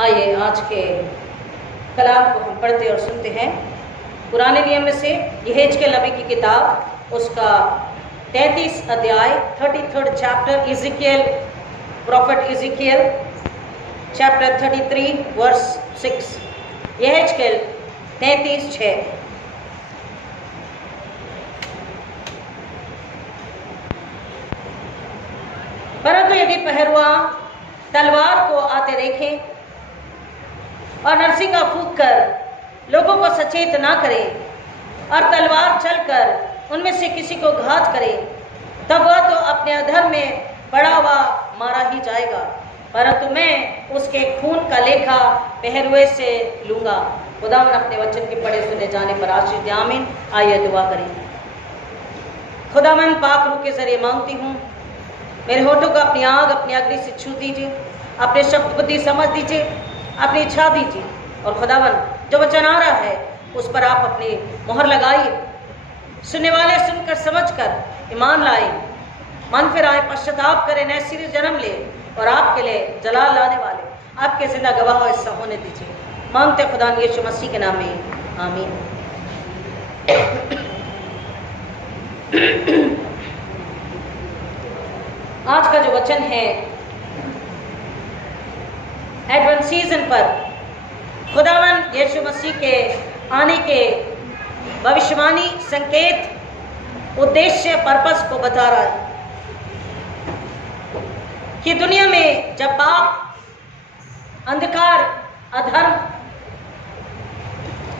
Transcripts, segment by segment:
आइए आज के कलाम को हम पढ़ते और सुनते हैं। पुराने नियम में से यहेजकेल नबी की किताब, उसका 33 अध्याय 33rd chapter, Ezekiel, prophet Ezekiel chapter 33 verse 6। यहेजकेल 33:6। परंतु यदि पहरुआ तलवार को आते देखें और नरसिंगा फूंक कर लोगों को सचेत ना करे और तलवार चलकर उनमें से किसी को घात करे, तब वह तो अपने अधर्म में पड़ा हुआ मारा ही जाएगा, परंतु मैं उसके खून का लेखा पहरुए से लूंगा। खुदावन अपने वचन के पढ़े सुने जाने पर आशीष दे। आमीन। आइए दुआ करें। खुदावन पाक रूह के जरिए मांगती हूँ, मेरे होठों को अपनी आग, अपनी अग्नि से छू दीजिए, अपने शब्द बुद्धि समझ दीजिए, अपनी इच्छा दीजिए। और खुदावन जो वचन आ रहा है उस पर आप अपनी मोहर लगाइए। सुनने वाले सुनकर समझकर ईमान लाए, मन फिर आए, पश्चाताप करें, नए सिरे जन्म ले और आपके लिए जलाल लाने वाले आपके जिंदा गवाह ऐसा होने दीजिए। मांगते खुदा यीशु मसीह के नाम में, आमीन। आज का जो वचन है एडवेंट सीजन पर खुदावन यीशु मसीह के आने के भविष्यवाणी, संकेत, उद्देश्य, पर्पस को बता रहा है कि दुनिया में जब पाप, अंधकार, अधर्म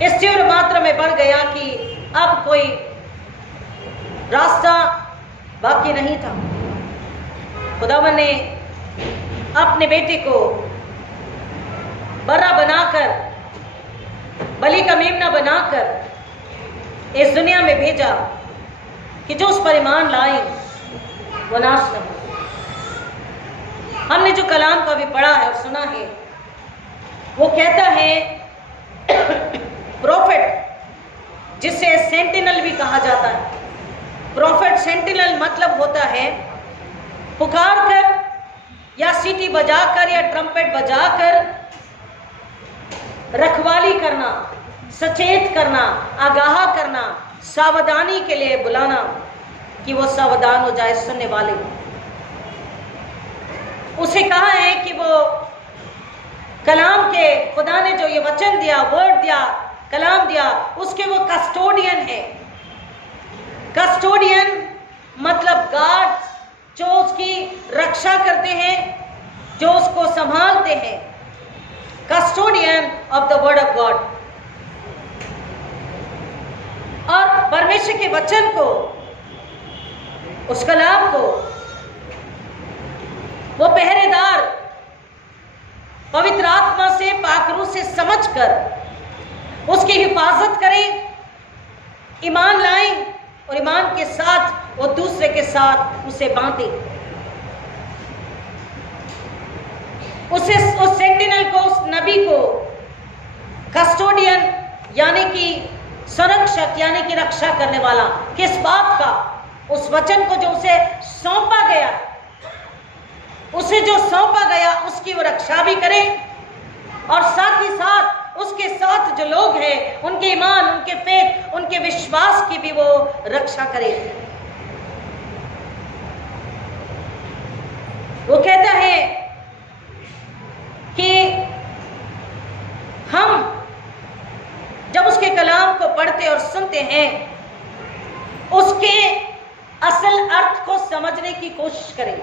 इस तीव्र मात्रा में बढ़ गया कि अब कोई रास्ता बाकी नहीं था, खुदावन ने अपने बेटे को बर्रा बनाकर, बलि का मेमना बनाकर इस दुनिया में भेजा कि जो उस पर ईमान लाए वो नाश न हो। हमने जो कलाम का भी पढ़ा है और सुना है, वो कहता है प्रॉफिट, जिसे सेंटिनल भी कहा जाता है। प्रॉफिट, सेंटिनल मतलब होता है पुकार कर या सीटी बजाकर या ट्रम्पेट बजाकर रखवाली करना, सचेत करना, आगाह करना, सावधानी के लिए बुलाना कि वो सावधान हो जाए सुनने वाले। उसे कहा है कि वो कलाम के, खुदा ने जो ये वचन दिया, वर्ड दिया, कलाम दिया, उसके वो कस्टोडियन है। कस्टोडियन मतलब गार्ड, जो उसकी रक्षा करते हैं, जो उसको संभालते हैं। Custodian of the word of God. और परमेश्वर के वचन को, उस कलाम को वो पहरेदार पवित्र आत्मा से, पाक रूह से समझकर उसकी हिफाजत करें, ईमान लाएं और ईमान के साथ वो दूसरे के साथ उसे बांटे। उस सेंटिनल को, उस नबी को कस्टोडियन यानी कि संरक्षक यानी कि रक्षा करने वाला, किस बात का? उस वचन को जो उसे सौंपा गया, उसे जो सौंपा गया उसकी वो रक्षा भी करे और साथ ही साथ उसके साथ जो लोग हैं उनके ईमान, उनके फेथ, उनके विश्वास की भी वो रक्षा करे। वो कहता है कि हम जब उसके कलाम को पढ़ते और सुनते हैं, उसके असल अर्थ को समझने की कोशिश करें,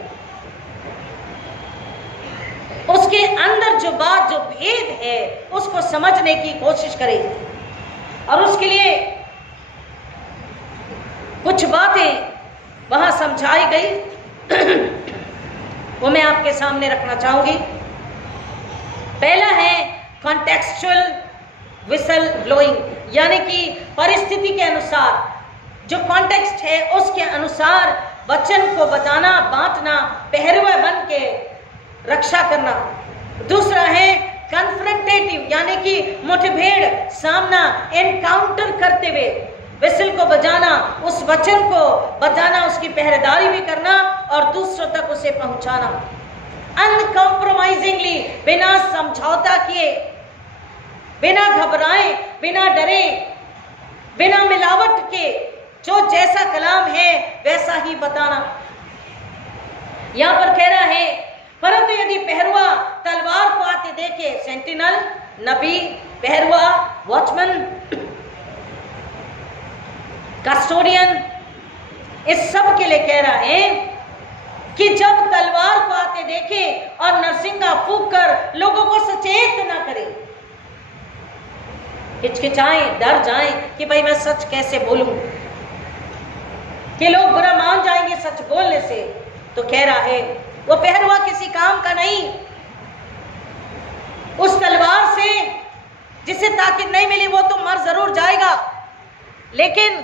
उसके अंदर जो बात, जो भेद है उसको समझने की कोशिश करें। और उसके लिए कुछ बातें वहां समझाई गई, वो मैं आपके सामने रखना चाहूंगी। पहला है कॉन्टेक्सचुअल विसल ब्लोइंग, यानी कि परिस्थिति के अनुसार, जो कॉन्टेक्स्ट है उसके अनुसार वचन को बताना, बांटना, पहरुआ बन के रक्षा करना। दूसरा है कन्फ्रंटेटिव, यानी कि मुठभेड़, सामना, एनकाउंटर करते हुए विसल को बजाना, उस वचन को बजाना, उसकी पहरेदारी भी करना और दूसरों तक उसे पहुंचाना। अनकॉम्प्रोमाइजिंगली बिना समझौता किए, बिना घबराए, बिना डरे, बिना मिलावट के, जो जैसा कलाम है वैसा ही बताना। यहां पर कह रहा है, परंतु यदि पहरुआ तलवार को आते देखे, सेंटिनल, नबी, पहरुआ, वॉचमैन, कस्टोडियन, इस सब के लिए कह रहा है कि जब तलवार को आते देखे और नरसिंगा फूंक कर लोगों को सचेत ना करे, हिचकिचाएं, डर जाएं कि भाई मैं सच कैसे बोलूं, कि लोग बुरा मान जाएंगे सच बोलने से, तो कह रहा है वो पहरुआ किसी काम का नहीं। उस तलवार से जिसे ताकीद नहीं मिली वो तो मर जरूर जाएगा, लेकिन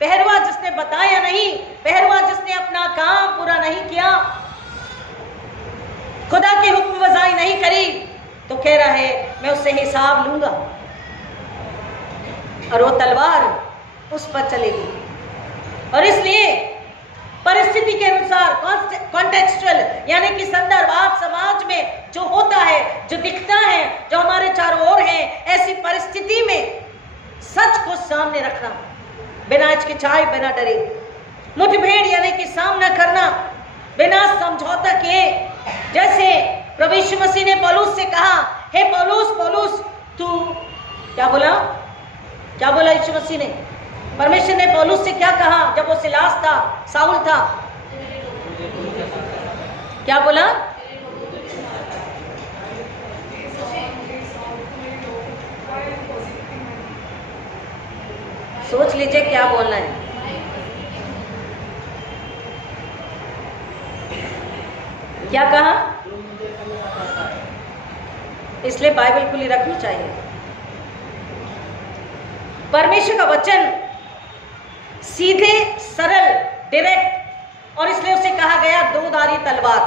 पहरुआ जिसने बताया नहीं, पहरुआ जिसने अपना काम पूरा नहीं किया, खुदा की हुक्म वज़ाई नहीं करी, तो कह रहा है मैं उससे हिसाब लूंगा। और वो तलवार उस पर चलेगी। और इसलिए परिस्थिति के अनुसार, कॉन्टेक्सचुअल यानी कि संदर्भात समाज में जो होता है, जो दिखता है, जो हमारे चारों ओर है, ऐसी परिस्थिति में सच को सामने रखना, बिना हिचकिचाए, बिना डरे, मुठभेड़ यानी कि सामना करना बिना समझौता किए। जैसे प्रभु यीशु मसीह ने पौलुस से कहा, हे पौलुस, पौलुस तू क्या बोला, क्या बोला यीशु मसीह ने? परमेश्वर ने पौलुस से क्या कहा जब वो सिलास था, साउल था? क्या बोला? सोच लीजिए क्या बोलना है। क्या कहा? इसलिए बाइबल खुली रखनी चाहिए। परमेश्वर का वचन सीधे, सरल, डायरेक्ट, और इसलिए उसे कहा गया दो-धारी तलवार।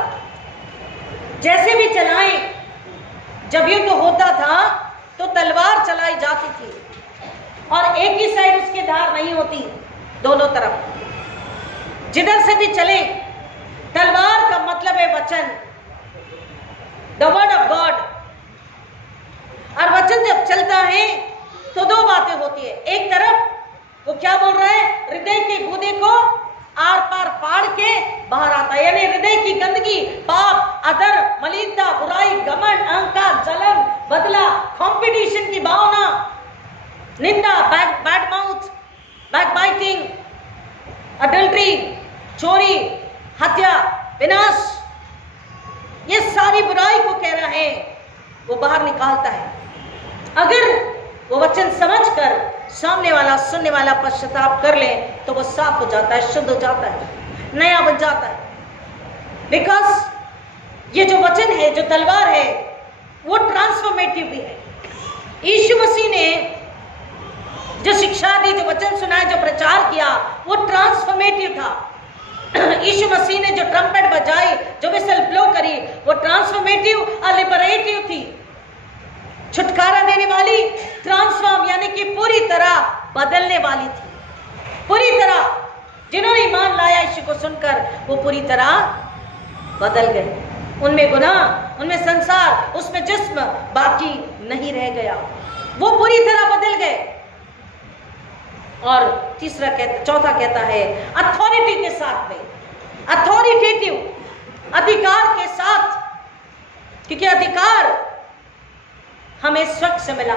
जैसे भी चलाएं, जब युद्ध होता था तो तलवार चलाई जाती थी और एक ही साइड उसके धार नहीं होती, दोनों तरफ जिधर से भी चले। तलवार का मतलब है वचन, द वर्ड ऑफ गॉड। और वचन जब चलता है तो दो बातें होती है। एक तरफ वो क्या बोल रहा है, हृदय के गूदे को आर पार फाड़ के बाहर आता है, यानी हृदय की गंदगी, पाप, अदर, मलिनता, बुराई, घमंड, अहंकार, जलन, बदला, कंपटीशन की भावना, निंदा, बैड माउथ, बैकबाइटिंग, अडल्ट्री, चोरी, हत्या, विनाश, ये सारी बुराई को कह रहा है वो बाहर निकालता है। अगर वो वचन समझकर सामने वाला, सुनने वाला पश्चाताप कर ले तो वो साफ हो जाता है, शुद्ध हो जाता है, नया बन जाता है। बिकॉज ये जो वचन है, जो तलवार है, वो ट्रांसफॉर्मेटिव भी है। यीशु मसीह ने जो शिक्षा दी, जो वचन सुनाया, जो प्रचार किया, वो ट्रांसफॉर्मेटिव था। यीशु मसीह ने जो ट्रम्पेट बजाई, जो विसल ब्लो करी, वो ट्रांसफॉर्मेटिव और लिबरेटिव थी, छुटकारा देने वाली, ट्रांसफॉर्म यानी कि पूरी तरह बदलने वाली थी। पूरी तरह जिन्होंने ईमान लाया यीशु को सुनकर, वो पूरी तरह बदल गए। उनमें गुनाह, उनमें संसार, उसमें जिस्म बाकी नहीं रह गया, वो पूरी तरह बदल गए। और चौथा कहता है अथॉरिटी के साथ में, अथॉरिटेटिव, अधिकार के साथ, क्योंकि अधिकार हमें स्वच्छ से मिला,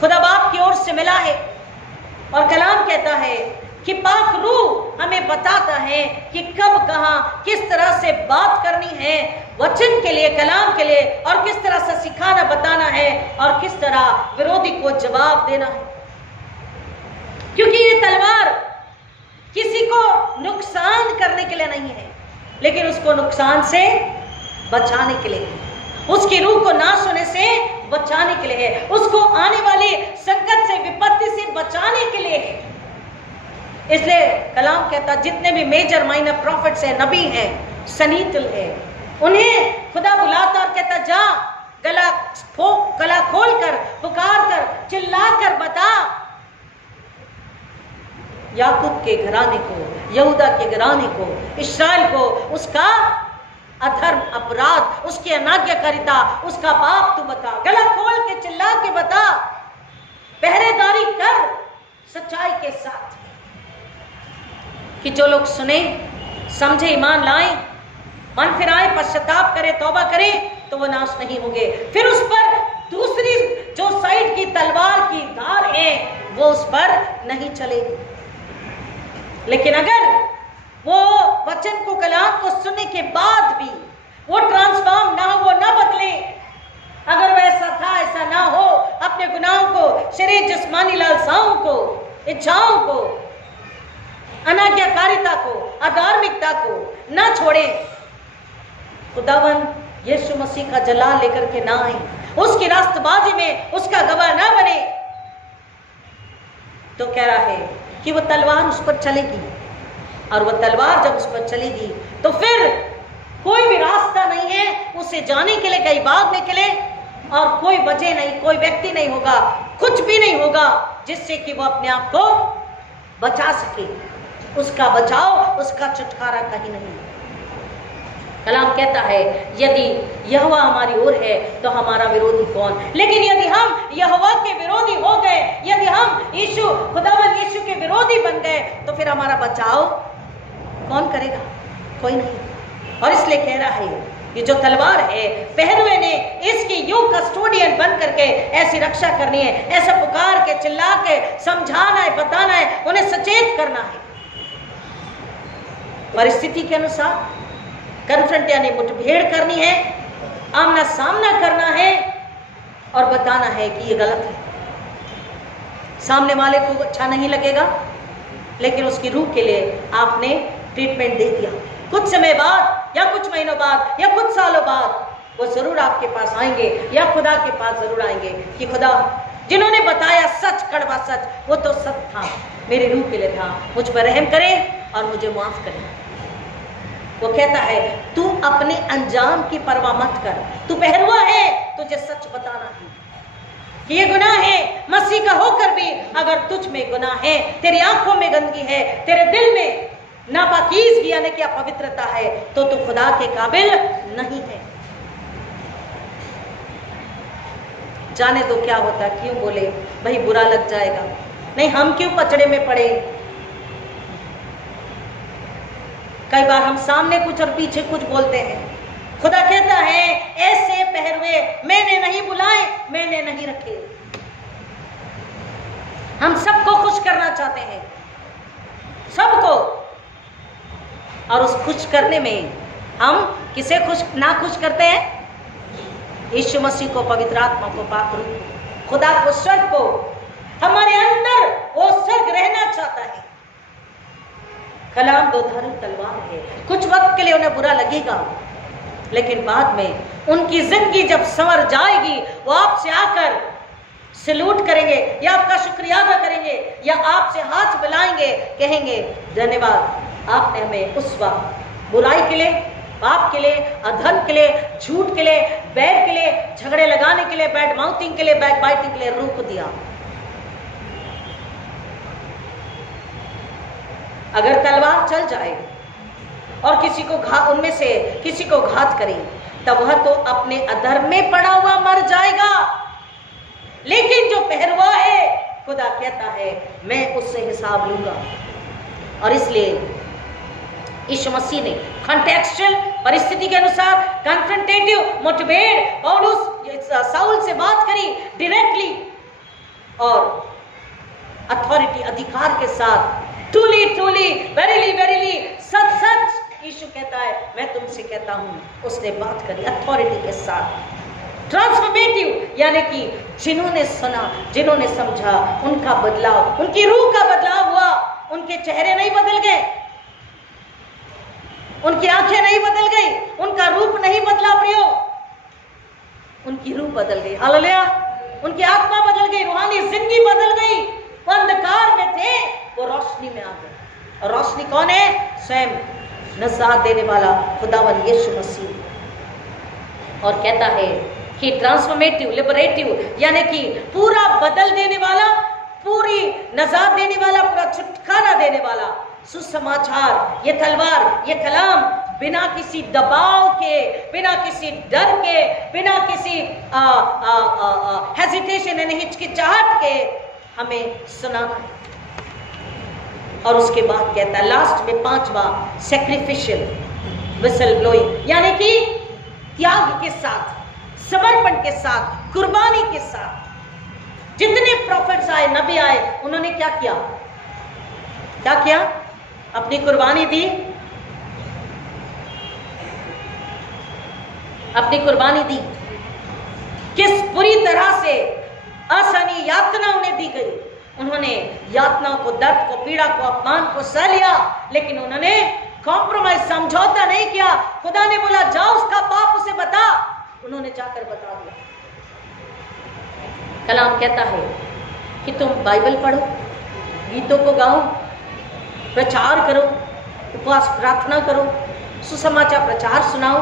खुदा बाप की ओर से मिला है। और कलाम कहता है कि पाक रूह हमें बताता है कि कब, कहां, किस तरह से बात करनी है वचन के लिए, कलाम के लिए, और किस तरह से सिखाना, बताना है, और किस तरह विरोधी को जवाब देना है। क्योंकि ये तलवार किसी को नुकसान करने के लिए नहीं है, लेकिन उसको नुकसान से बचाने के लिए, उसकी रूह को नाश होने से बचाने के लिए है, उसको आने वाली संकट से, विपत्ति से बचाने के लिए है। इसलिए कलाम कहता जितने भी मेजर माइनर प्रॉफिट्स हैं, नबी हैं, सनीतुल है, उन्हें खुदा बुलाता और कहता जा, गला खोल कर, पुकार कर, चिल्ला कर बता याकूब के घराने को, यहूदा के घराने को, इस्राएल को उसका अधर्म, अपराध, उसकी अनाज्ञाकारिता, उसका पाप तू बता, गला खोल के चिल्ला के बता, पहरेदारी कर सच्चाई के साथ, कि जो लोग सुने, समझे, ईमान लाए, मन फिराए, पश्चाताप करे, तौबा करे, तो वो नाश नहीं होंगे। फिर उस पर दूसरी जो साइड की तलवार की धार है वो उस पर नहीं चलेगी। लेकिन अगर वो वचन को, कलाम को सुनने के बाद भी वो ट्रांसफॉर्म ना हो, वो ना बदले, अगर वो ऐसा था ऐसा ना हो, अपने गुनाहों को, शरीर जिस्मानी लालसाओं को, इच्छाओं को, अनाज्ञाकारिता को, अधार्मिकता को ना छोड़े, खुदावन यीशु मसीह का जलाल लेकर के ना आए, उसकी रास्तबाजी में उसका गवाह ना बने, तो कह रहा है कि वो तलवार उस पर चलेगी, और वो तलवार जब उस पर चलेगी तो फिर कोई भी रास्ता नहीं है उसे जाने के लिए, कहीं भागने के लिए, और कोई वजह नहीं, कोई व्यक्ति नहीं होगा, कुछ भी नहीं होगा जिससे कि वो अपने आप को बचा सके। उसका बचाव, उसका छुटकारा कहीं नहीं। कलाम कहता है यदि यहोवा हमारी ओर है तो हमारा विरोधी कौन। लेकिन यदि हम यहोवा के विरोधी हो गए, यदि हम यीशु, खुदावंद यीशु के विरोधी बन गए, तो फिर हमारा बचाव कौन करेगा? कोई नहीं। और इसलिए कह रहा है ये जो तलवार है, पहरुए ने इसकी यूं कस्टोडियन बन करके ऐसी रक्षा करनी है, ऐसा पुकार के, चिल्ला के समझाना है, बताना है, उन्हें सचेत करना है, परिस्थिति के अनुसार कन्फ्रंट यानी मुठभेड़ करनी है, आमना सामना करना है और बताना है कि ये गलत है। सामने वाले को अच्छा नहीं लगेगा, लेकिन उसकी रूह के लिए आपने ट्रीटमेंट दे दिया। कुछ समय बाद या कुछ महीनों बाद या कुछ सालों बाद वो जरूर आपके पास आएंगे या खुदा के पास जरूर आएंगे कि खुदा जिन्होंने बताया सच, कड़वा सच, वो तो सच था, मेरी रूह के लिए था, मुझ पर रहम करें और मुझे माफ करें। वो कहता है तू अपने अंजाम की परवाह मत कर, तू पहरुआ है, तुझे सच बताना है कि ये गुनाह है। मसीह का होकर भी अगर तुझ में गुनाह है, तेरी आंखों में गंदगी है, तेरे दिल में नापाकीज़गी यानी कि अपवित्रता है, तो तू खुदा के काबिल नहीं है। जाने दो क्या होता, क्यों बोले भाई बुरा लग जाएगा, नहीं हम क्यों पचड़े में पड़े। कई बार हम सामने कुछ और पीछे कुछ बोलते हैं। खुदा कहता है ऐसे पहरुए मैंने नहीं बुलाए, मैंने नहीं रखे। हम सबको खुश करना चाहते हैं, सबको, और उस खुश करने में हम किसे ना खुश करते हैं? यीशु मसीह को, पवित्र आत्मा को, पाक रूह को, खुदा को, स्वर्ग को। हमारे अंदर वो स्वर्ग रहना चाहता है। कलाम दोधारी तलवार है। कुछ वक्त के लिए उन्हें बुरा लगेगा, लेकिन बाद में उनकी जिंदगी जब संवर जाएगी, वो आपसे आकर सैल्यूट करेंगे या आपका शुक्रिया अदा करेंगे या आपसे हाथ मिलाएंगे, कहेंगे धन्यवाद, आपने हमें उस वक्त बुराई के लिए, पाप के लिए, अधर्म के लिए, झूठ के लिए, बैर के लिए, झगड़े लगाने के लिए, बैड माउथिंग के लिए, बैक बाइटिंग के लिए रोक दिया। अगर तलवार चल जाए और किसी को उनमें से किसी को घात करे, तब वह तो अपने अधर्म में पड़ा हुआ मर जाएगा। लेकिन जो पहरुआ है, खुदा कहता है मैं उससे हिसाब लूंगा। और इसलिए यीशु मसीह ने कॉन्टेक्चुअल परिस्थिति के अनुसार कन्फ्रंटेटिव मुठभेड़ पौलुस साउल से बात करी डायरेक्टली और अथॉरिटी, अधिकार के साथ, ट्रूली ट्रूली, वेरीली वेरीली, सच सच, यीशु कहता है मैं तुमसे कहता हूं। उसने बात करी अथॉरिटी के साथ। ट्रांसफॉर्मेटिव यानी कि जिन्होंने सुना, जिन्होंने समझा, उनका बदलाव, उनकी रूह का बदलाव हुआ। उनके चेहरे नहीं बदल गए, उनकी आंखें नहीं बदल गई, उनका रूप नहीं बदला प्रियो, उनकी रूह बदल गई। हालेलुया। उनकी आत्मा बदल गई, रूहानी जिंदगी बदल गई। वो अंधकार में थे, वो रोशनी में आ गए। और रोशनी कौन है? स्वयं नजात देने वाला खुदावंद यीशु मसीह। और कहता है कि ट्रांसफॉर्मेटिव, लिबरेटिव यानी कि पूरा बदल देने वाला, पूरी नजात देने वाला, पूरा छुटकारा देने वाला सुसमाचार, ये तलवार, ये कलाम बिना किसी दबाव के, बिना किसी डर के, बिना किसी हेजिटेशन यानी हिचकिचाहट के हमें सुनाना है। और उसके बाद कहता है लास्ट में 5वां, सैक्रिफिशियल विसल ब्लोइंग, यानी कि त्याग के साथ, समर्पण के साथ, कुर्बानी के साथ। जितने प्रॉफिट्स आए, नबी आए, उन्होंने क्या किया? क्या किया? अपनी कुर्बानी दी, अपनी कुर्बानी दी। किस बुरी तरह से असहनीय यातना उन्हें दी गई। उन्होंने यातनाओं को, दर्द को, पीड़ा को, अपमान को सह लिया, लेकिन उन्होंने कॉम्प्रोमाइज, समझौता नहीं किया। खुदा ने बोला जाओ उसका पाप उसे बता, उन्होंने जाकर बता दिया। कलाम कहता है कि तुम बाइबल पढ़ो, गीतों को गाओ, प्रचार करो, उपवास प्रार्थना करो, सुसमाचार प्रचार सुनाओ,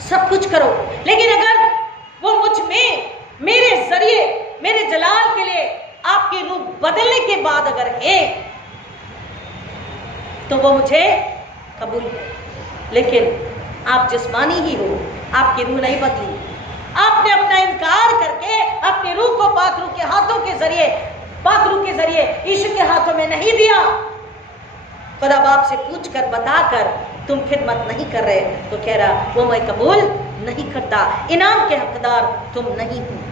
सब कुछ करो, लेकिन अगर वो मुझ में, मेरे जरिए, मेरे जलाल के लिए आपकी रूह बदलने के बाद अगर है तो वो मुझे कबूल है। लेकिन आप जिस्मानी ही हो, आपकी रूह नहीं बदली। आपने अपना इनकार करके अपनी रूह को पाक रूह के हाथों के जरिए, पाक रूह के जरिए यीशु के हाथों में नहीं दिया। खुदा बाप से पूछ कर, बताकर तुम खिदमत नहीं कर रहे, तो कह रहा वो मैं कबूल नहीं करता, इनाम के हकदार तुम नहीं हो।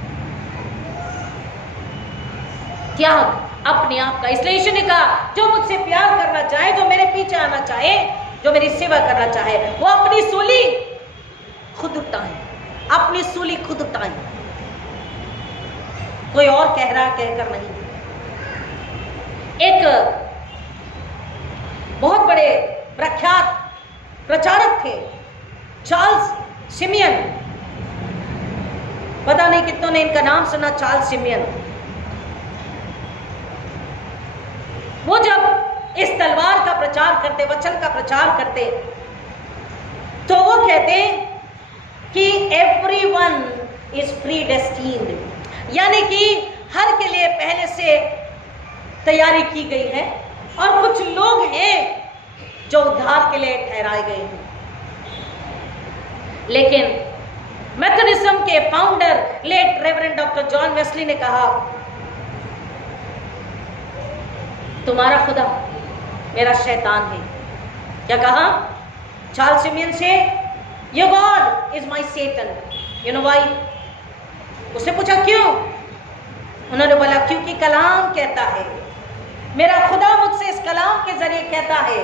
त्याग अपने आप का। इसलिए यीशु ने कहा जो मुझसे प्यार करना चाहे, जो मेरे पीछे आना चाहे, जो मेरी सेवा करना चाहे, वो अपनी सूली खुद उठाए, अपनी सूली खुद उठाए। कोई और कह रहा कहकर नहीं। एक बहुत बड़े प्रख्यात प्रचारक थे चार्ल्स सिमियन। पता नहीं कितनों ने इनका नाम सुना, चार्ल्स सिमियन। वो जब इस तलवार का प्रचार करते, वचन का प्रचार करते, तो वो कहते कि एवरीवन इज प्रीडेस्टीन्ड, यानी कि हर के लिए पहले से तैयारी की गई है, और कुछ लोग हैं जो उद्धार के लिए ठहराए गए हैं। लेकिन मेथोडिज्म के founder late reverend doctor John Wesley ने कहा तुम्हारा खुदा मेरा शैतान है। क्या कहा चार्ल्स सिमियन से? Your god is my Satan. You know why? उसने पूछा क्यों? उन्होंने बोला क्योंकि कलाम कहता है, मेरा खुदा मुझसे इस कलाम के जरिए कहता है,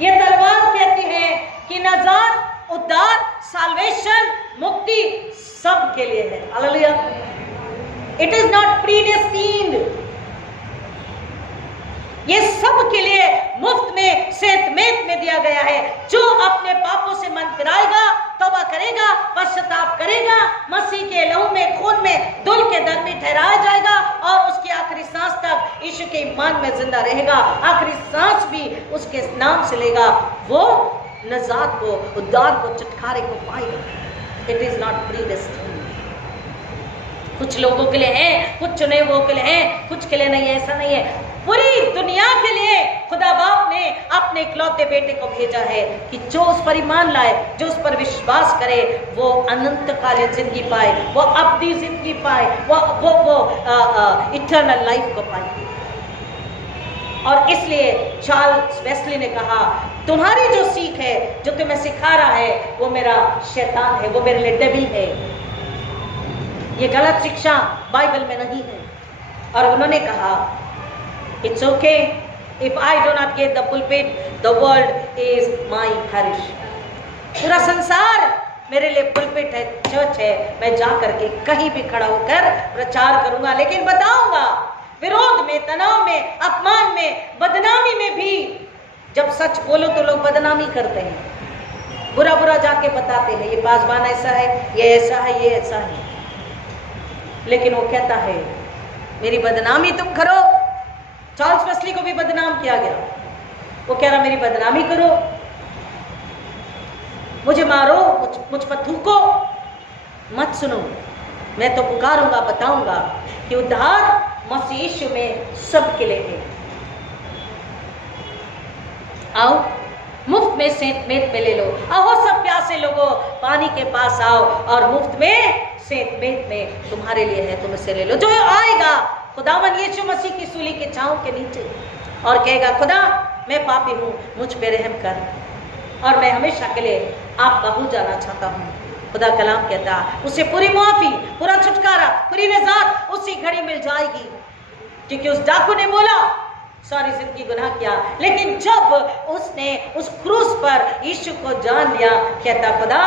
ये तलवार कहती है कि नजात, उद्धार, साल्वेशन, मुक्ति सब के लिए है। Hallelujah. It is not predestined. ये सब के लिए मुफ्त में, सेहतमेंद में दिया गया है। जो अपने पापों से मन फिराएगा, तौबा करेगा, पश्चाताप करेगा, मसीह के लहू में, खून में, धूल के दर में ठहराया जाएगा और उसकी आखिरी सांस तक यीशु के ईमान में जिंदा रहेगा, आखिरी सांस भी उसके नाम से लेगा, वो नजात को, उद्धार को, छुटकारे को पाएगा। It is not predestined. कुछ लोगों के लिए है, कुछ चुने हुओं के लिए है, कुछ के लिए नहीं है। ऐसा नहीं है। पूरी दुनिया के लिए खुदा बाप ने अपने इकलौते बेटे को भेजा है कि जो उस पर ईमान लाए, जो उस पर विश्वास करे, वो अनंतकालीन जिंदगी पाए, वो अब्दी जिंदगी पाए, वो इटर्नल लाइफ को पाए। और इसलिए चार्ल्स वेस्ली ने कहा तुम्हारी जो सीख है, जो तुम्हें सिखा रहा है, वो मेरा शैतान है, वो मेरे लिए डेविल है। ये गलत शिक्षा बाइबल में नहीं है। और उन्होंने कहा it's okay if I do not get the pulpit, the world is my parish. पूरा संसार मेरे लिए पुलपिट है, चर्च है। मैं जा करके कहीं भी खड़ा होकर प्रचार करूंगा, लेकिन बताऊंगा विरोध में, तनाव में, अपमान में, बदनामी में भी। जब सच बोलो तो लोग बदनामी करते हैं, बुरा बुरा जाके बताते हैं, ये पासवान ऐसा है, ये ऐसा है, ये ऐसा है। लेकिन वो कहता है मेरी बदनामी तुम करो। चार्ल्स वेस्ली को भी बदनाम किया गया। वो कह रहा मेरी बदनामी करो, मुझे मारो, मुझ पर थूको, मत सुनो। मैं तो पुकारूंगा, बताऊंगा कि उद्धार मसीह यीशु में सब के लिए है। आओ मुफ्त में सेंतमेंत में ले लो। अहो सब प्यासे लोगों, पानी के पास आओ और मुफ्त में सेंतमेंत में तुम्हारे लिए है, तुम इसे ले लो। जो आएगा खुदावन यीशु मसीह की सूली के छांव के नीचे और कहेगा, खुदा मैं पापी हूँ, मुझ पे रहम कर और मैं हमेशा के लिए आपका हो जाना चाहता हूँ। खुदा कलाम कहता उसे पूरी माफी, पूरा छुटकारा, पूरी निजात उसी घड़ी मिल जाएगी, क्योंकि उस डाकू ने बोला सारी जिंदगी गुनाह किया, लेकिन जब उसने उस क्रूस पर यीशु को जान लिया, कहता खुदा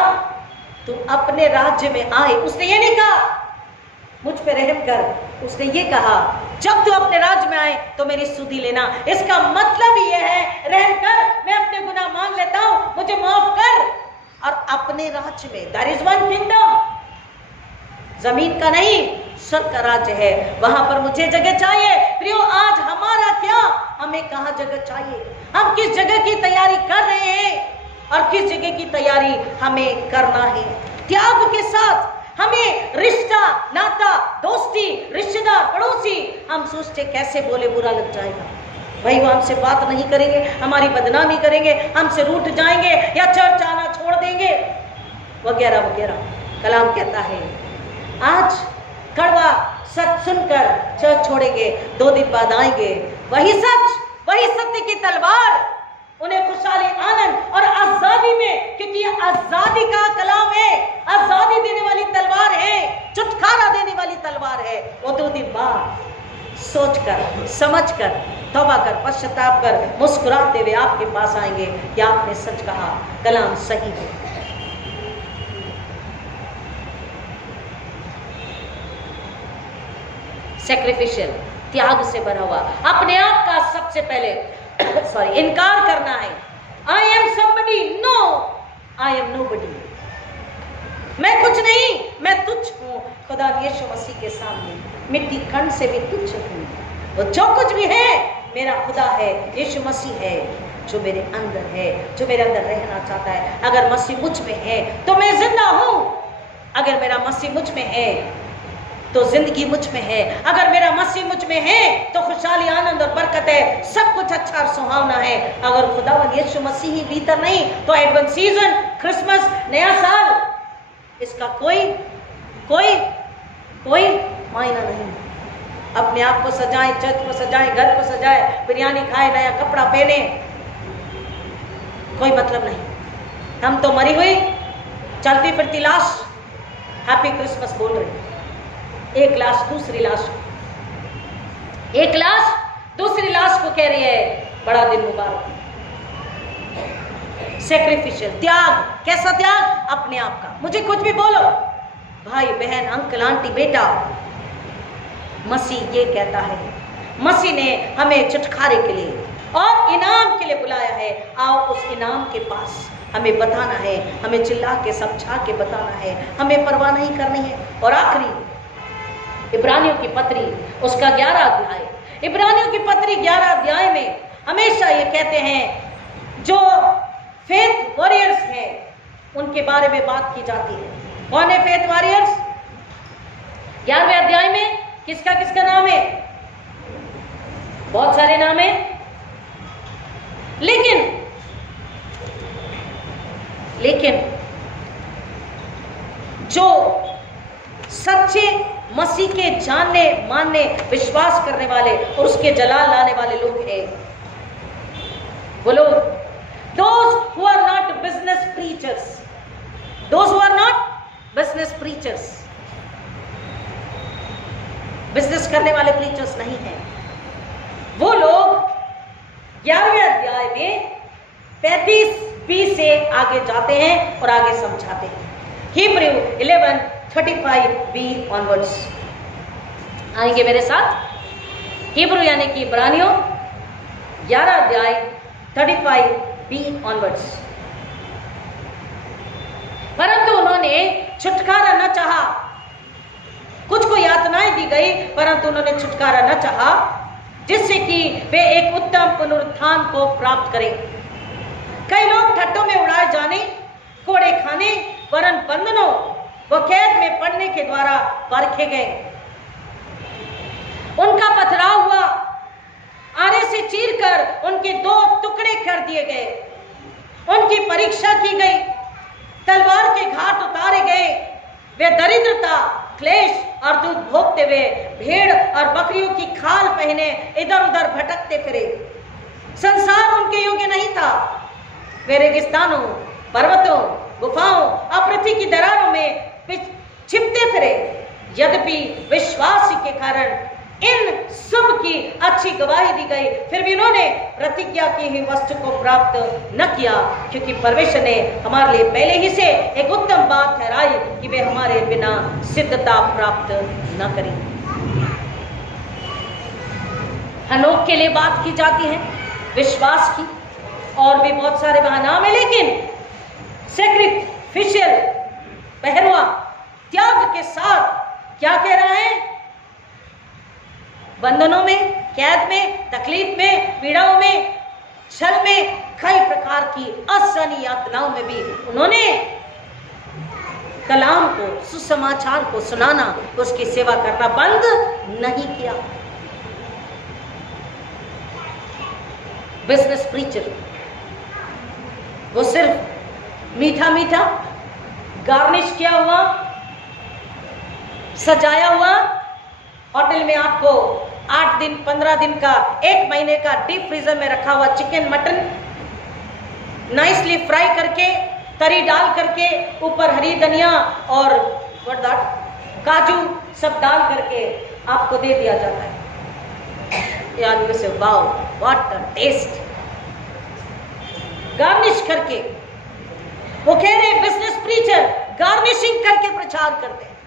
तू अपने राज्य में आए। उसने ये नहीं कहा मुझ पे रहम कर, उसने ये कहा जब तू अपने राज्य में आए तो मेरी सुधि लेना। इसका मतलब ये है, रहम कर, मैं अपने गुनाह मान लेता हूं, मुझे माफ कर, और अपने राज्य में, दैट इज वन किंगडम, जमीन का नहीं स्वर्ग का राज्य है, वहां पर मुझे जगह चाहिए। प्रियो आज हमारा क्या, हमें कहां जगह चाहिए, हम किस जगह की तैयारी कर रहे हैं और किस जगह की तैयारी हमें करना है। त्याग के साथ हमें रिश्ता, नाता, दोस्ती, रिश्तेदार, पड़ोसी, हम सोचते कैसे बोले बुरा लग जाएगा, भाई वो हमसे बात नहीं करेंगे, हमारी बदनामी करेंगे, हमसे रूठ जाएंगे या चर्च आना छोड़ देंगे, वगैरह वगैरह। कलाम कहता है आज कड़वा सच सुनकर चर्च छोड़ेंगे, 2 दिन बाद आएंगे वही सच, वही सत्य की तलवार, उन्हें खुशहाली, आनंद और आजादी में, क्योंकि ये आजादी का कलाम है, आजादी देने वाली तलवार है, छुटकारा देने वाली तलवार है। वो 2 दिन बाद सोचकर, समझकर, तौबा कर, पश्चाताप कर, मुस्कुराते हुए आपके पास आएंगे कि आपने सच कहा, कलाम सही है। सैक्रिफिशियल, त्याग से भरा हुआ, अपने आप का सबसे पहले सॉरी इनकार करना है। I am somebody, no I am nobody, मैं कुछ नहीं, मैं तुच्छ हूं खुदा यीशु मसीह के सामने, मिट्टी कण से भी तुच्छ हूं। वो जो कुछ भी है मेरा खुदा है, यीशु मसीह है जो मेरे अंदर है, जो मेरे अंदर रहना चाहता है। अगर मसीह मुझ में है तो मैं जिंदा हूं, अगर मेरा मसीह मुझ में है तो जिंदगी मुझ में है, अगर मेरा मसीह मुझ में है तो खुशहाली, आनंद और बरकत है, सब कुछ अच्छा और सुहावना है। अगर खुदावंद यीशु मसीह ही भीतर नहीं तो एडवेंट सीजन, क्रिसमस, नया साल, इसका कोई कोई कोई मायना नहीं। अपने आप को सजाएं, चर्च को सजाएं, घर को सजाएं, बिरयानी खाएं, नया कपड़ा पहने, कोई मतलब नहीं। हम तो मरी हुई चलती फिरती लाश हैप्पी क्रिसमस बोल रहे हैं। एक लाश दूसरी लाश, एक लाश दूसरी लाश को कह रही है बड़ा दिन मुबारक। सैक्रिफिशियल त्याग, कैसा त्याग? अपने आप का। मुझे कुछ भी बोलो, भाई बहन, अंकल आंटी, बेटा, मसीह ये कहता है, मसीह ने हमें छुटकारे के लिए और इनाम के लिए बुलाया है। आओ उस इनाम के पास, हमें बताना है, हमें चिल्ला के समझा के बताना है, हमें परवाह नहीं करनी है। और आखिरी इब्रानियों की पत्री उसका 11 अध्याय, इब्रानियों की पत्री 11 अध्याय में हमेशा ये कहते हैं जो फेथ वॉरियर्स हैं उनके बारे में बात की जाती है। कौन है फेथ वॉरियर्स? 11वें अध्याय में किसका किसका नाम है? बहुत सारे नाम है, लेकिन जो सच्चे मसीह के जानने, मानने, विश्वास करने वाले और उसके जलाल लाने वाले लोग हैं, वो लोग those who are not business preachers, those who are not business preachers, business करने वाले प्रीचर्स नहीं हैं। वो लोग 11वें अध्याय में 35b से आगे जाते हैं और आगे समझाते हैं। हिब्रू 11:35b ऑनवर्ड्स आएंगे मेरे साथ। हिब्रू यानी कि इब्रानियों 11 अध्याय 35b ऑनवर्ड्स। परंतु उन्होंने छुटकारा न चाहा, कुछ को यातनाएं दी गई परंतु उन्होंने छुटकारा न चाहा, जिससे कि वे एक उत्तम पुनरुत्थान को प्राप्त करें। कई लोग ठट्टों में उड़ाए जाने, कोड़े खाने, वरन बंधनों व कैद में पड़ने के द्वारा परखे गए। उनका पथराव हुआ, आने से चीरकर उनके 2 टुकड़े कर दिए गए। उनकी परीक्षा की गई, तलवार के घाट उतारे गए। वे दरिद्रता, क्लेश और दुख भोगते हुए भेड़ और बकरियों की खाल पहने इधर उधर भटकते फिरे। संसार उनके योग्य नहीं था। वे रेगिस्तानों, पर्वतों, गुफाओं और पृथ्वी की दरारों में छिपते फिरे। यद्यपि विश्वास के कारण इन सब की अच्छी गवाही दी गई, फिर भी उन्होंने प्रतिज्ञा की हुई वस्तु को प्राप्त न किया, क्योंकि परमेश्वर ने हमारे लिए पहले ही से एक उत्तम बात ठहराई कि वे हमारे बिना सिद्धता प्राप्त न करें। हनोक के लिए बात की जाती है, विश्वास की, और भी बहुत सारे वहां नाम है, लेकिन सैक्रिफिशियल पहरुआ त्याग के साथ क्या कह रहा है? बंधनों में, कैद में, तकलीफ में, पीड़ाओं में, छल में, कई प्रकार की असहनीय यातनाओं में भी उन्होंने कलाम को, सुसमाचार को सुनाना, उसकी सेवा करना बंद नहीं किया। बिजनेस प्रीचर, वो सिर्फ मीठा मीठा गार्निश किया हुआ, सजाया हुआ होटल में आपको 8 दिन, 15 दिन का, 1 महीने का डीप फ्रीजर में रखा हुआ चिकन, मटन नाइसली फ्राई करके, तरी डाल करके, ऊपर हरी धनिया और काजू सब डाल करके आपको दे दिया जाता है। यार वैसे wow, what a taste, garnish करके। वो कह रहे बिजनेस प्रीचर गार्निशिंग करके प्रचार करते हैं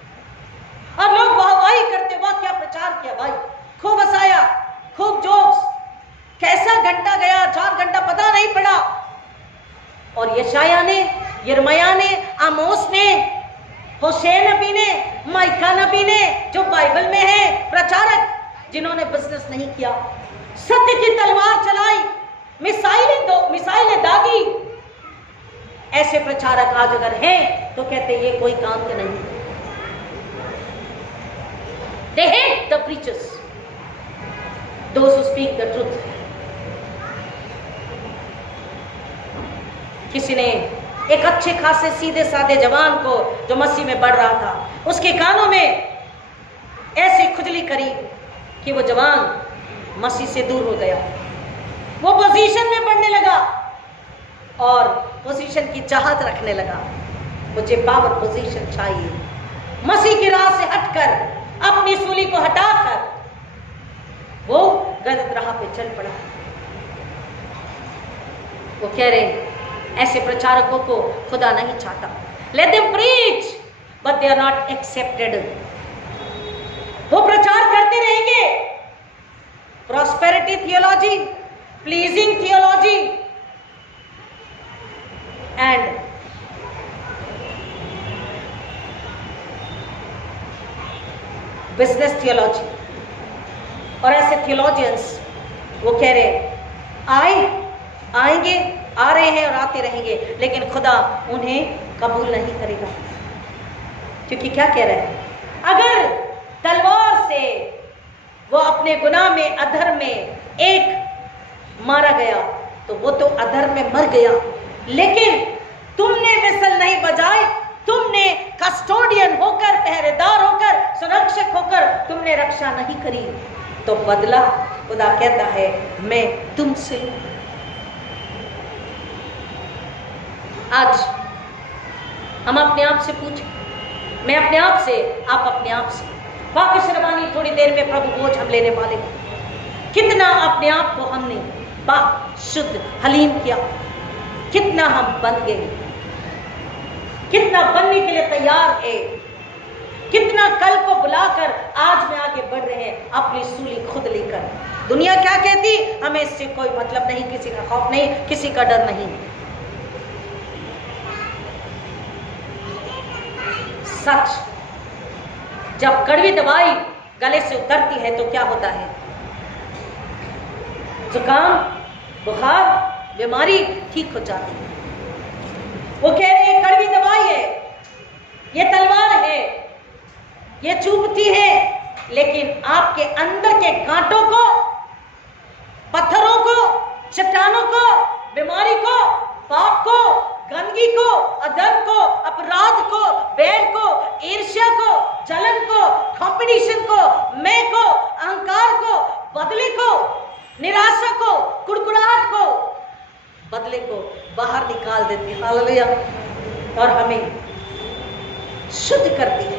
और लोग वाहवाही करते, वाह क्या प्रचार किया भाई, खूब हंसाया, खूब जोक्स, कैसा घंटा गया, 4 घंटा पता नहीं पड़ा। और यशाया ने, यिर्मयाह ने, आमोस ने, होशे नबी ने, माइका नबी ने, जो बाइबल में है प्रचारक, जिन्होंने बिजनेस नहीं किया, सत्य की तलवार चलाई, मिसाइलें दागी, ऐसे प्रचारक आज अगर हैं तो कहते ये कोई काम के नहीं। They hate the preachers, those who speak the truth. किसी ने एक अच्छे खासे सीधे साधे जवान को, जो मसीह में बढ़ रहा था, उसके कानों में ऐसी खुजली करी कि वो जवान मसीह से दूर हो गया। वो पोजीशन में बढ़ने लगा और पोजीशन की चाहत रखने लगा। मुझे पावर पोजीशन चाहिए। मसीह की राह से हटकर, अपनी सूली को हटाकर वो गलत राह पे चल पड़ा। वो कह रहे ऐसे प्रचारकों को खुदा नहीं चाहता। Let them preach, but they are not accepted. वो प्रचार करते रहेंगे, prosperity theology, pleasing theology and business theology. और ऐसे थियोलॉजियंस वो कह रहे आएंगे, आ रहे हैं और आते रहेंगे, लेकिन खुदा उन्हें कबूल नहीं करेगा। क्योंकि क्या कह रहे हैं, अगर तलवार से वो अपने गुनाह में, अधर्म में एक मारा गया तो वो तो अधर्म में मर गया, लेकिन तुमने विसल नहीं बजाई, तुमने कस्टोडियन होकर, पहरेदार होकर, सुरक्षक होकर तुमने रक्षा नहीं करी, तो बदला खुदा कहता है मैं तुमसे। आज हम अपने आप से पूछें, मैं अपने आप से, आप अपने आप से, वाकई शर्मानी थोड़ी देर में प्रभु बोझ हम लेने वाले हैं। कितना अपने आप को हमने पाक, शुद्ध, हलीम किया, कितना हम बन गए, कितना बनने के लिए तैयार है, कितना कल को बुलाकर आज में आगे बढ़ रहे हैं अपनी सूली खुद लेकर। दुनिया क्या कहती, हमें इससे कोई मतलब नहीं, किसी का खौफ नहीं, किसी का डर नहीं। सच, जब कड़वी दवाई गले से उतरती है तो क्या होता है, जुकाम, बुखार, बीमारी ठीक हो जाती है। वो कह रहे हैं कड़वी दवाई है, ये तलवार है, ये चुभती है, लेकिन आपके अंदर के कांटों को, पत्थरों को, चट्टानों को, बीमारी को पाप को, गंदगी को, अधर्म को, अपराध को, बैर को, ईर्ष्या को, जलन को, कंपटीशन को, मैं को, अहंकार को, बदले को, निराशा को, कुड़कुड़ाहट को, बदले को बाहर निकाल देती है। हालेलुया। और हमें शुद्ध करती है,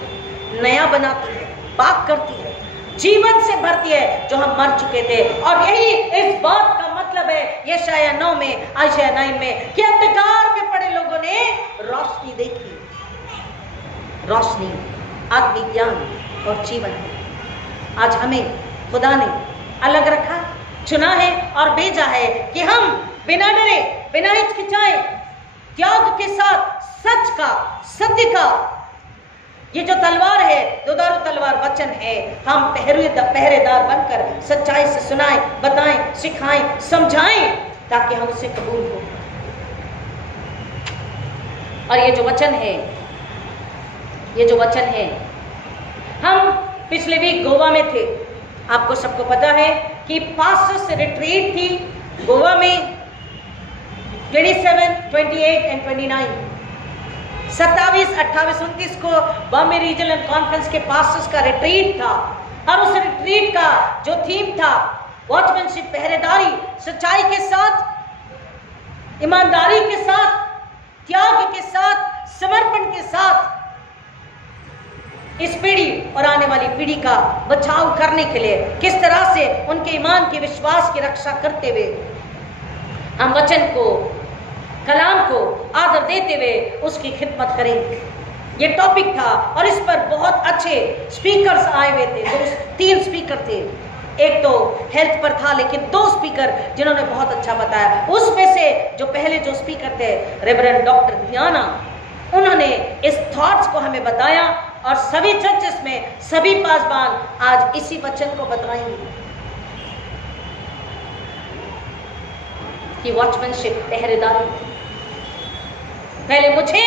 नया बनाती है, पाक करती है, जीवन से भरती है जो हम मर चुके थे। और यही इस बात का मतलब है यशाया 9 में, आयशा 9 में, कि अंधकार में पड़े लोगों ने रोशनी देखी। रोशनी आत्मिक ज्ञान और जीवन है। आज हमें खुदा ने अलग रखा, चुना है और भेजा है कि हम बिना डरे, बिना हिचकिचाए, त्याग के साथ सच का, सत्य का, ये जो तलवार है, दुधारू तलवार वचन है, हम पहरेदार बनकर सच्चाई से सुनाएं, बताएं, सिखाएं, समझाएं, ताकि हम उसे कबूल हो। और ये जो वचन है, ये जो वचन है, हम पिछले वीक गोवा में थे। आपको सबको पता है कि पास्टर्स रिट्रीट थी गोवा में 27, 28 एंड 29, 27, 28, 29 को बॉम्बे रीजनल कॉन्फ्रेंस के पास्टर्स का रिट्रीट था। और उस रिट्रीट का जो थीम था, वॉचमैनशिप, पहरेदारी, सच्चाई के साथ, ईमानदारी के साथ, त्याग के साथ, समर्पण के साथ इस पीढ़ी और आने वाली पीढ़ी का बचाव करने के लिए किस तरह से उनके ईमान के विश्वास की रक्षा करते हुए हम वचन को, कलाम को आदर देते हुए उसकी खिदमत करेंगे। ये टॉपिक था और इस पर बहुत अच्छे स्पीकर्स आए हुए थे। 3 स्पीकर थे। एक तो हेल्थ पर था, लेकिन 2 स्पीकर जिन्होंने बहुत अच्छा बताया। उसमें से जो पहले जो स्पीकर थे, रेवरेंड डॉक्टर दियाना, उन्होंने इस थॉट्स को हमें बताया और सभी चर्चेस में सभी पासबान आज इसी वचन को बताएंगे कि वॉचमैनशिप, पहरेदारी, पहले मुझे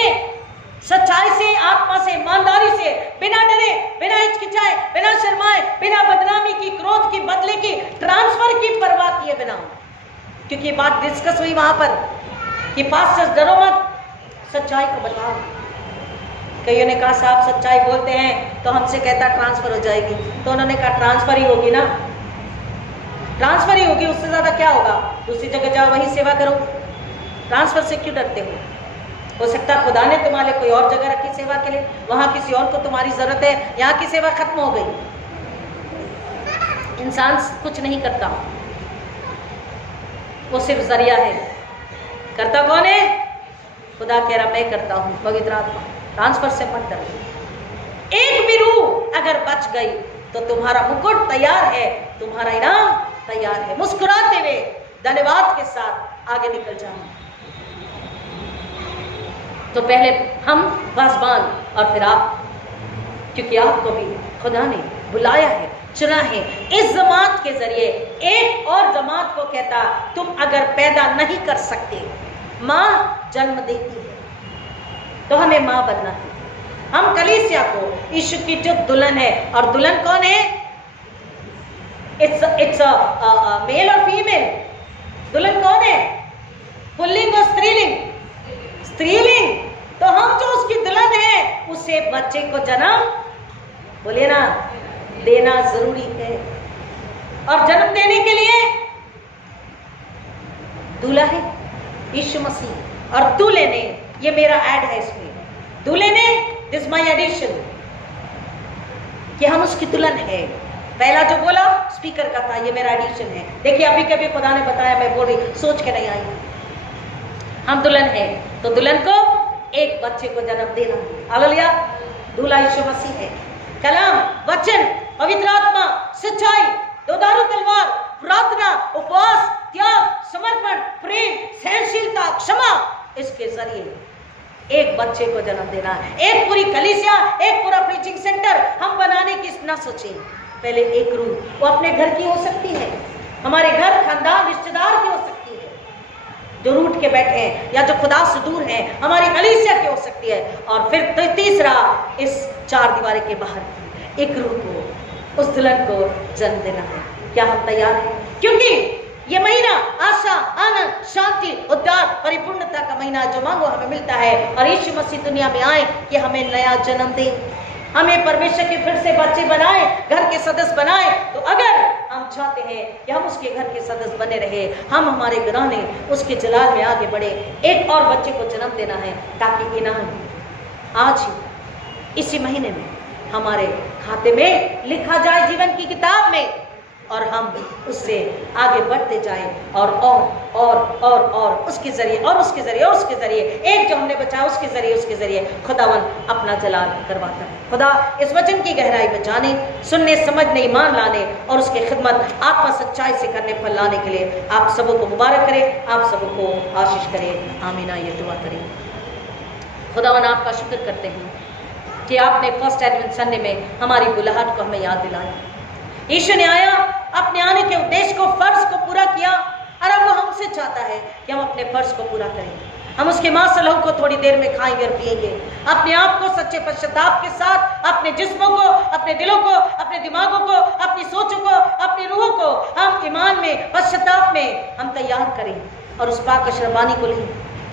सच्चाई से, आत्मा से, ईमानदारी से, बिना डरे, बिना हिचकिचाए, बिना शर्माए, बिना बदनामी की, क्रोध की, बदले की, ट्रांसफर की परवाह किए बिना, क्योंकि बात डिस्कस हुई वहां पर कि पास्टर्स डरो मत, सच्चाई को बताओ। कईयों ने कहा साहब सच्चाई बोलते हैं तो हमसे कहता ट्रांसफर हो जाएगी। तो उन्होंने कहा ट्रांसफर ही होगी ना, ट्रांसफर ही होगी, उससे ज्यादा क्या होगा। दूसरी जगह जाओ, वही सेवा करो, ट्रांसफर से क्यों डरते हो सकता है खुदा ने तुम्हारे कोई और जगह रखी सेवा के लिए, वहां किसी और को तुम्हारी जरूरत है, यहाँ की सेवा खत्म हो गई। इंसान कुछ नहीं करता, वो सिर्फ जरिया है। करता कौन है? खुदा कह रहा मैं करता हूँ, पवित्र आत्मा। ट्रांसफर से मत डरो। एक भी रूह अगर बच गई तो तुम्हारा मुकुट तैयार है, तुम्हारा इनाम तैयार है। मुस्कुराते हुए धन्यवाद के साथ आगे निकल जाना। तो पहले हम वाजबान और फिर आप, क्योंकि आपको भी खुदा ने बुलाया है, चुना है। इस जमात के जरिए एक और जमात को कहता, तुम अगर पैदा नहीं कर सकते, माँ जन्म देती है, तो हमें माँ बनना है। हम कलीसिया को, यीशु की जो दुल्हन है, और दुल्हन कौन है? इट्स मेल और फीमेल। दुल्हन कौन है? पुल्लिंग और स्त्रीलिंग? स्त्रीलिंग। तो हम जो उसकी दुल्हन है, उसे बच्चे को जन्म, बोलिए ना, देना जरूरी है। और जन्म देने के लिए दूल्हा है यीशु मसीह, और दूल्हे ने, ये मेरा ऐड है इसमें, दूल्हे ने, दिस माय एडिशन, कि हम उसकी दुल्हन है। पहला जो बोला स्पीकर का था, ये मेरा एडिशन है। देखिए अभी कभी खुदा ने बताया, मैं बोल रही, सोच के नहीं आई। हम दुल्हन है, तो दुल्हन को एक बच्चे को जन्म देना। हालेलुया। दूल्हा यीशु मसीह है। कलाम, वचन, पवित्र आत्मा, सच्चाई, दोधारू तलवार, प्रार्थना, उपवास, त्याग, समर्पण, प्रेम, सहनशीलता, क्षमा, इसके जरिए एक बच्चे को जन्म देना है। एक पूरी कलीसिया, एक पूरा प्रीचिंग सेंटर हम बनाने की ना सोचें। पहले एक रूह, वो अपने घर की हो सकती है, हमारे घर, खानदान, रिश्तेदार की हो सकती है जो रूठ के बैठे हैं, या जो खुदा से दूर हैं, हमारी कलीसिया की हो सकती है। और फिर तीसरा, इस 4 दीवारी के बाहर एक रूह को, उस दुल्हन को जन्म देना है। क्या हम तैयार हैं? क्योंकि ये महीना आशा, आनंद, शांति, उद्धार, परिपूर्णता का महीना, जो मांगो हमें मिलता है। और यीशु मसीह दुनिया में आए कि हमें नया जन्म दे, हमें परमेश्वर के फिर से बच्चे बनाए, घर के सदस्य बनाए। तो अगर हम चाहते हैं कि हम उसके घर के सदस्य बने रहे, हम हमारे घराने उसके जलाल में आगे बढ़े, एक और बच्चे को जन्म देना है, ताकि इनाम आज ही इसी महीने में हमारे खाते में लिखा जाए जीवन की किताब में, और हम उससे आगे बढ़ते जाएं और उसके जरिए और उसके जरिए और उसके जरिए, एक जो हमने बचाया उसके जरिए खुदावन अपना जलाल करवाता है। खुदा इस वचन की गहराई में जाने, सुनने, समझने, ईमान लाने और उसकी खिदमत आत्मा सच्चाई से करने, फल लाने के लिए आप सबों को मुबारक करे, आप सबों को आशीष करे। आमीन। ये दुआ करें। खुदावन आपका शुक्र करते हैं कि आपने फर्स्ट एडवेंट संडे में हमारी बुलाहट को हमें याद दिलाया। यीशु ने आया, अपने आने के उद्देश्य को, फर्ज को पूरा किया, और अब वो हमसे चाहता है कि हम अपने फर्ज को पूरा करें। हम उसके मांस लहू को थोड़ी देर में खाएंगे और पिएंगे, अपने आप को सच्चे पश्चाताप के साथ, अपने जिस्मों को, अपने दिलों को, अपने दिमागों को, अपनी सोचों को, अपनी रूहों को हम ईमान में, पश्चाताप में हम तैयार करें और उस पाक अशरबानी को लें,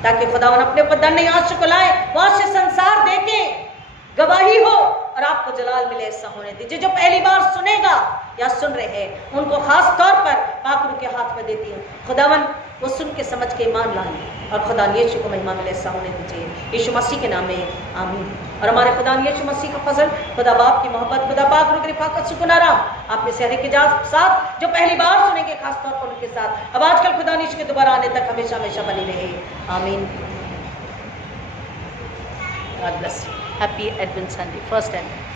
ताकि खुदावन अपने ऊपर दंड आंसू को लाए, वहां से संसार देखे, गवाही हो और आपको जलाल मिले। ऐसा होने दीजिए। जो पहली बार सुनेगा या सुन रहे हैं, उनको खास तौर पर पाक रूह के हाथ में देती हूँ। खुदावन वो सुन के समझ के ईमान लाए और खुदा यीशु को महिमा मिले। ऐसा होने दीजिए यीशु मसीह के नाम में, आमीन। और हमारे खुदा यीशु मसीह का फजल, खुदा बाप की मोहब्बत, खुदा पाक रूह की रिफाकत, सुकून, आराम आप में से हर एक के साथ, जो पहली बार सुनेंगे खास तौर पर उनके साथ, अब आजकल खुदा यीशु के दोबारा आने तक हमेशा हमेशा बनी रहे। आमीन। God bless you. Happy Advent Sunday, first Advent.